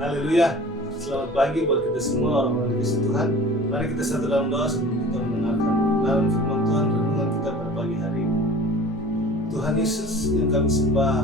Haleluya. Selamat pagi buat kita semua orang-orang yang dikasihi Tuhan. Mari kita satu dalam doa sebelum kita mendengarkan dalam firman Tuhan renungan kita pada pagi hari ini. Tuhan Yesus yang kami sembah,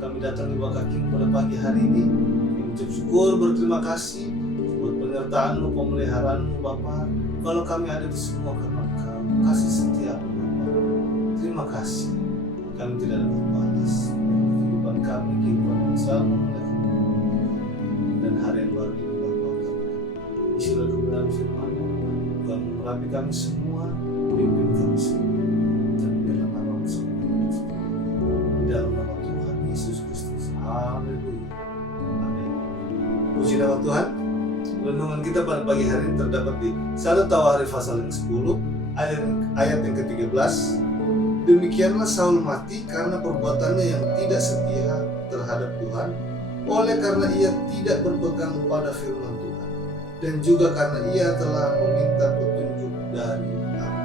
kami datang di bawah kaki-Mu pada pagi hari ini. Kami ucap syukur, berterima kasih buat penyertaan-Mu, pemeliharaan-Mu Bapa. Kalau kami ada di semua karena Engkau kasih setia Bapa. Terima kasih. Kami tidak dapat balas kehidupan kami, kehidupan yang selalu memelihara dan hari yang baru ini Bapa. Isilah kebenaran firman-Mu, Tuhan merapi kami semua, pimpin kami semua, dan dalam nama semua, di dalam nama Tuhan Yesus Kristus. Haleluya. Amin. Puji nama Tuhan. Renungan kita pada pagi hari ini terdapat di 1 Tawarikh pasal yang 10 ayat yang ke-13. Demikianlah Saul mati karena perbuatannya yang tidak setia terhadap Tuhan, oleh karena ia tidak berpegang pada firman Tuhan, dan juga karena ia telah meminta petunjuk dari Allah.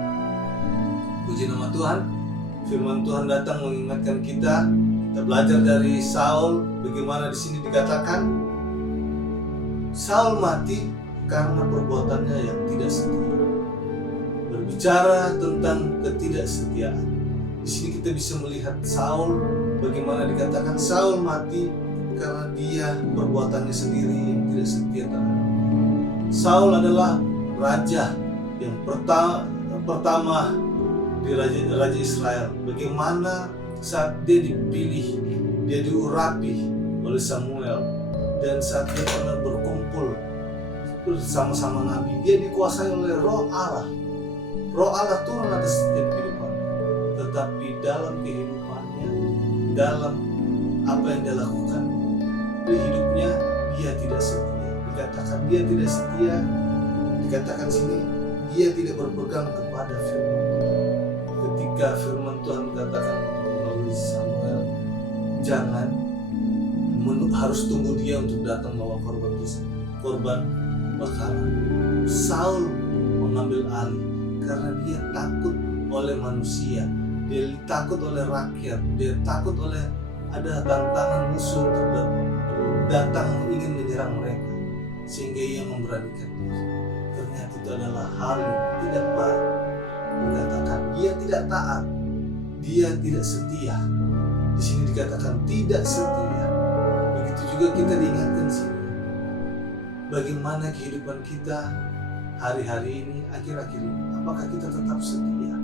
Puji nama Tuhan. Firman Tuhan datang mengingatkan kita belajar dari Saul. Bagaimana di sini dikatakan Saul mati karena perbuatannya yang tidak setia. Berbicara tentang ketidaksetiaan. Di sini kita bisa melihat Saul, bagaimana dikatakan Saul mati karena dia perbuatannya sendiri yang tidak setia terhadap Allah. Saul adalah raja yang pertama di raja Israel. Bagaimana saat dia dipilih, dia diurapi oleh Samuel, dan saat dia pernah berkumpul bersama-sama Nabi, dia dikuasai oleh Roh Allah. Roh Allah turun atas setiap kehidupan. Tetapi dalam kehidupannya, dalam apa yang dia lakukan di hidupnya, dia tidak setia. Dikatakan dia tidak setia, dikatakan sini dia tidak berpegang kepada firman Tuhan. Ketika firman Tuhan katakan melalui Samuel, jangan harus tunggu dia untuk datang bawa korban bakaran. Saul mengambil alih karena dia takut oleh manusia, dia takut oleh rakyat, dia takut oleh ada tantangan musuh datang ingin menyerang mereka, sehingga ia memberanikan diri. Ternyata itu adalah hal yang tidak baik. Dikatakan dia tidak taat, dia tidak setia. Di sini dikatakan tidak setia. Begitu juga kita diingatkan sini. Bagaimana kehidupan kita hari-hari ini, akhir-akhir ini? Apakah kita tetap setia?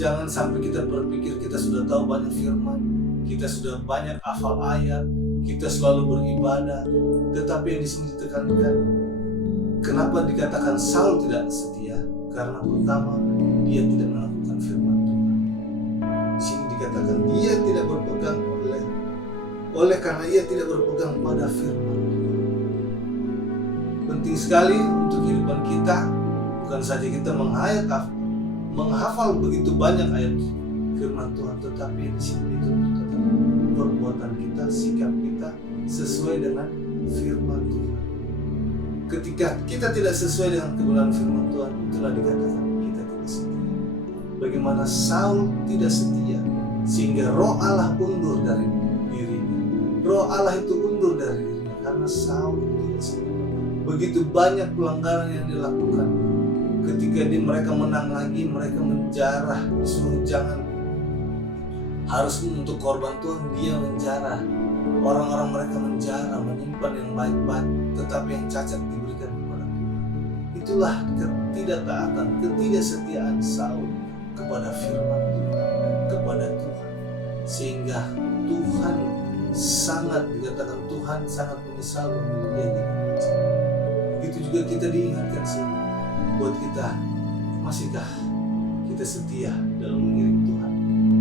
Jangan sampai kita berpikir kita sudah tahu banyak firman, kita sudah banyak hafal ayat, kita selalu beribadah, tetapi yang di sini ditekankan, kenapa dikatakan Saul tidak setia? Karena pertama, dia tidak melakukan firman Tuhan. Di sini dikatakan dia tidak berpegang oleh karena ia tidak berpegang pada firman Tuhan. Penting sekali untuk kehidupan kita, bukan saja kita menghafal begitu banyak ayat firman Tuhan, tetapi di sini dituntut perbuatan kita, sikap kita sesuai dengan firman Tuhan. Ketika kita tidak sesuai dengan kebenaran firman Tuhan, itulah dikatakan kita tidak setia. Bagaimana Saul tidak setia sehingga Roh Allah undur dari dirinya. Roh Allah itu undur dari dirinya karena Saul tidak setia. Begitu banyak pelanggaran yang dilakukan. Ketika mereka menang lagi, mereka menjarah, disuruh jangan, harus untuk korban Tuhan dia menjarah. Orang-orang mereka menjarah, menyimpan yang baik-baik, tetapi yang cacat diberikan kepada Tuhan. Itulah ketidaktaatan, ketidaksetiaan Saul kepada firman Tuhan, kepada Tuhan. Sehingga Tuhan sangat, dikatakan Tuhan sangat menyesal memilih dia dengan macam. Begitu juga kita diingatkan sini, buat kita, masihkah kita setia dalam mengiring Tuhan?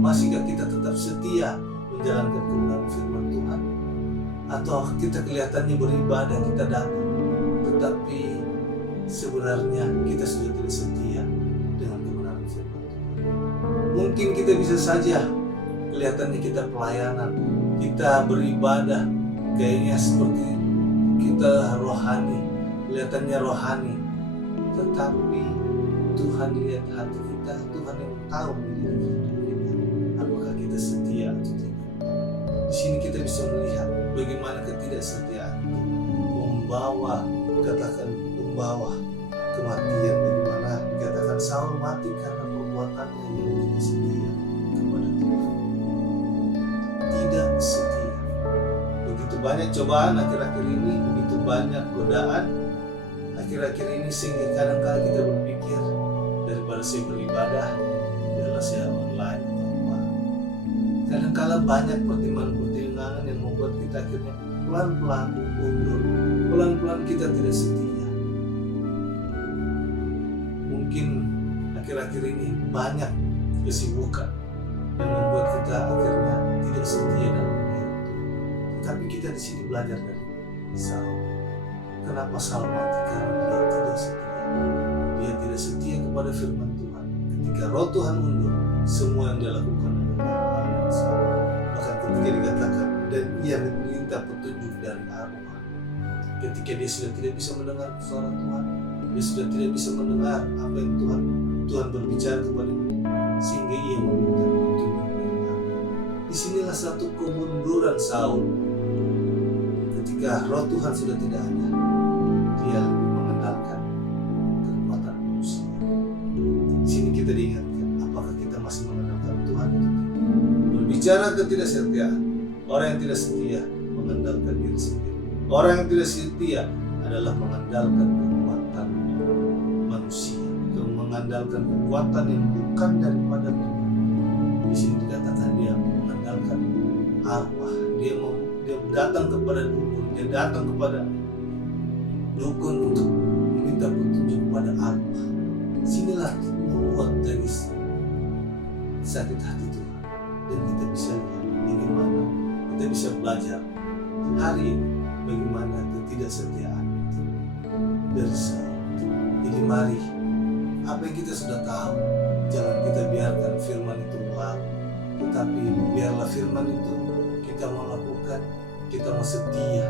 Masihkah kita tetap setia menjalankan kebenaran firman Tuhan? Atau kita kelihatannya beribadah, kita datang, tetapi sebenarnya kita sudah tidak setia dengan kebenaran firman Tuhan? Mungkin kita bisa saja kelihatannya kita pelayanan, kita beribadah, kayaknya seperti kita rohani, kelihatannya rohani, tetapi Tuhan lihat hati kita, Tuhan yang tahu diri kita. Apakah kita setia atau tidak? Di sini kita bisa melihat bagaimana ketidaksetiaan itu membawa kematian. Bagaimana dikatakan Saul mati karena perbuatannya yang tidak setia kepada Tuhan. Tidak setia. Begitu banyak cobaan akhir-akhir ini, begitu banyak godaan akhir-akhir ini, sehingga kadang-kadang kita berpikir, daripada saya beribadah, biarlah saya online atau apa. Kadang-kadang banyak pertimbangan-pertimbangan yang membuat kita akhirnya pelan-pelan mundur, pelan-pelan kita tidak setia. Mungkin akhir-akhir ini banyak kesibukan yang membuat kita akhirnya tidak setia dalam dunia itu. Tapi kita di sini belajar dari Saul. Kenapa Saul mati? Karena dia tidak setia. Dia tidak setia kepada firman Tuhan. Ketika roh Tuhan mundur, semua yang dia lakukan adalah hal yang salah. Bahkan ketika dikatakan dan ia meminta petunjuk dari arwah. Ketika dia sudah tidak bisa mendengar suara Tuhan, dia sudah tidak bisa mendengar apa yang Tuhan berbicara kepada dia, sehingga ia meminta petunjuk dari arwah. Disinilah satu kemunduran Saul. Ketika roh Tuhan sudah tidak ada, dia lebih mengandalkan kekuatan manusia. Di sini kita diingatkan, apakah kita masih mengandalkan Tuhan? Berbicara ketidaksetiaan, orang yang tidak setia mengandalkan diri sendiri. Orang yang tidak setia adalah mengandalkan kekuatan manusia, mengandalkan kekuatan yang bukan daripada Tuhan. Di sini dikatakan dia mengandalkan arwah. Dia datang kepada dukun, dia datang kepada dukun untuk meminta petunjuk kepada arwah. Sinilah membuat dari sakit hati Tuhan. Dan kita bisa lihat bagaimana kita bisa belajar hari ini bagaimana ketidaksetiaan itu dari Saul. Jadi mari, apa yang kita sudah tahu, jangan kita biarkan firman itu berlalu, tetapi biarlah firman itu kita mau lakukan, kita mau setia,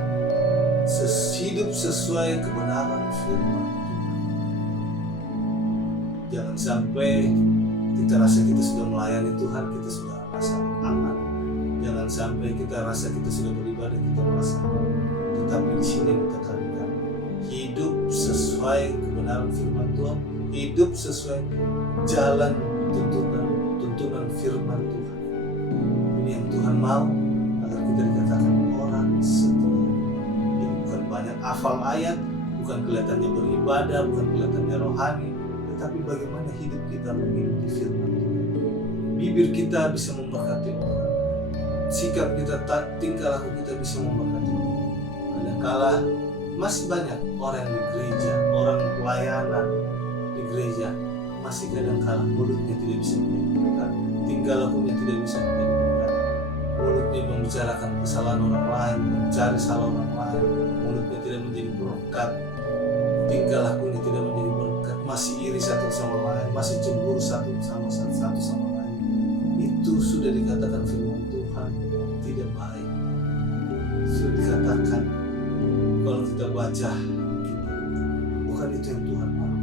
hidup sesuai kebenaran firman Tuhan. Jangan sampai kita rasa kita sudah melayani Tuhan, kita sudah rasa aman. Jangan sampai kita rasa kita sudah beribadah, kita merasa. Tetapi di sini kita katakan hidup sesuai kebenaran firman Tuhan, hidup sesuai jalan tuntunan firman Tuhan. Ini yang Tuhan mau agar kita dikatakan orang setia. Jadi bukan banyak hafal ayat, bukan kelihatannya beribadah, bukan kelihatannya rohani, tetapi bagaimana hidup kita menghidupi firman Tuhan. Bibir kita bisa memberkati orang, sikap kita, tingkah laku kita bisa memberkati orang. Kadangkala masih banyak orang di gereja, orang pelayanan di gereja, masih kadangkala mulutnya tidak bisa menjadi berkat, tingkah lakunya tidak bisa menjadi berkat. Mulutnya membicarakan kesalahan orang lain, mencari salah orang lain, mulutnya tidak menjadi berkat, tingkah lakunya tidak menjadi berkat, masih iri satu sama lain, masih cemburu satu sama lain. Itu sudah dikatakan firman Tuhan tidak baik. Sudah dikatakan kalau kita baca, bukan itu yang Tuhan mau,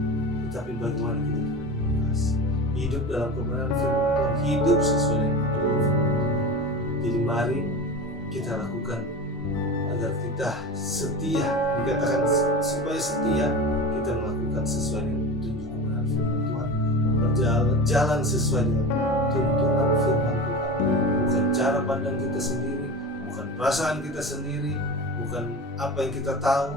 tetapi bagaimana kita hidup dalam kebenaran firman Tuhan, hidup sesuai dengan kebenaran firman Tuhan. Jadi mari kita lakukan agar kita setia. Dikatakan supaya setia, kita melakukan sesuai dengan petunjuk kebenaran firman Tuhan, berjalan sesuai dengan tuntunan firman Tuhan. Bukan cara pandang kita sendiri, bukan perasaan kita sendiri, bukan apa yang kita tahu,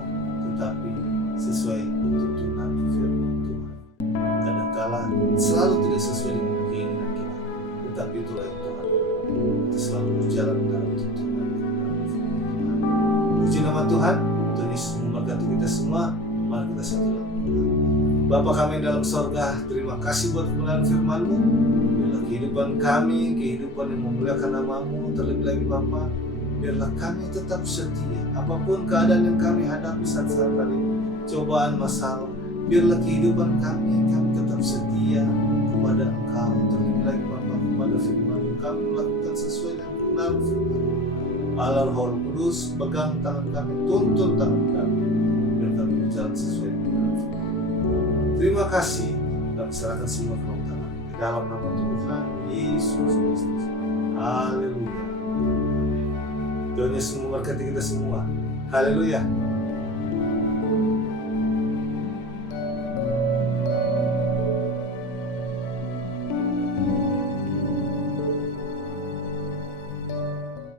tetapi sesuai tuntunan firman Tuhan. Kadangkala selalu tidak sesuai dengan keinginan kita, tetapi itulah yang Tuhan. Kita selalu berjalan dalam tuntunan firman Tuhan. Puji nama Tuhan. Tuhan Yesus memberkati kita semua. Mari kita satu dalam doa. Bapa kami yang dalam sorga, terima kasih buat kebenaran firman-Mu. Biarlah kehidupan kami, kehidupan yang memuliakan nama-Mu. Terlebih lagi Bapa, biarlah kami tetap setia. Apapun keadaan yang kami hadapi saat-saat kali ini, cobaan, masalah, biarlah kehidupan kami tetap setia kepada Engkau. Terlebih lagi Bapa, kepada firman-Mu. Kami melakukan sesuai dengan kebenaran firman-Mu. Allah Roh Kudus, pegang tangan kami, tuntun tangan kami, biar kami berjalan sesuai dengan kebenaran firman-Mu. Terima kasih. Kami serahkan semua ke tangan di dalam nama Tuhan Yesus Kristus. Haleluya. Amin. Tuhan Yesus memberkati kita semua. Haleluya.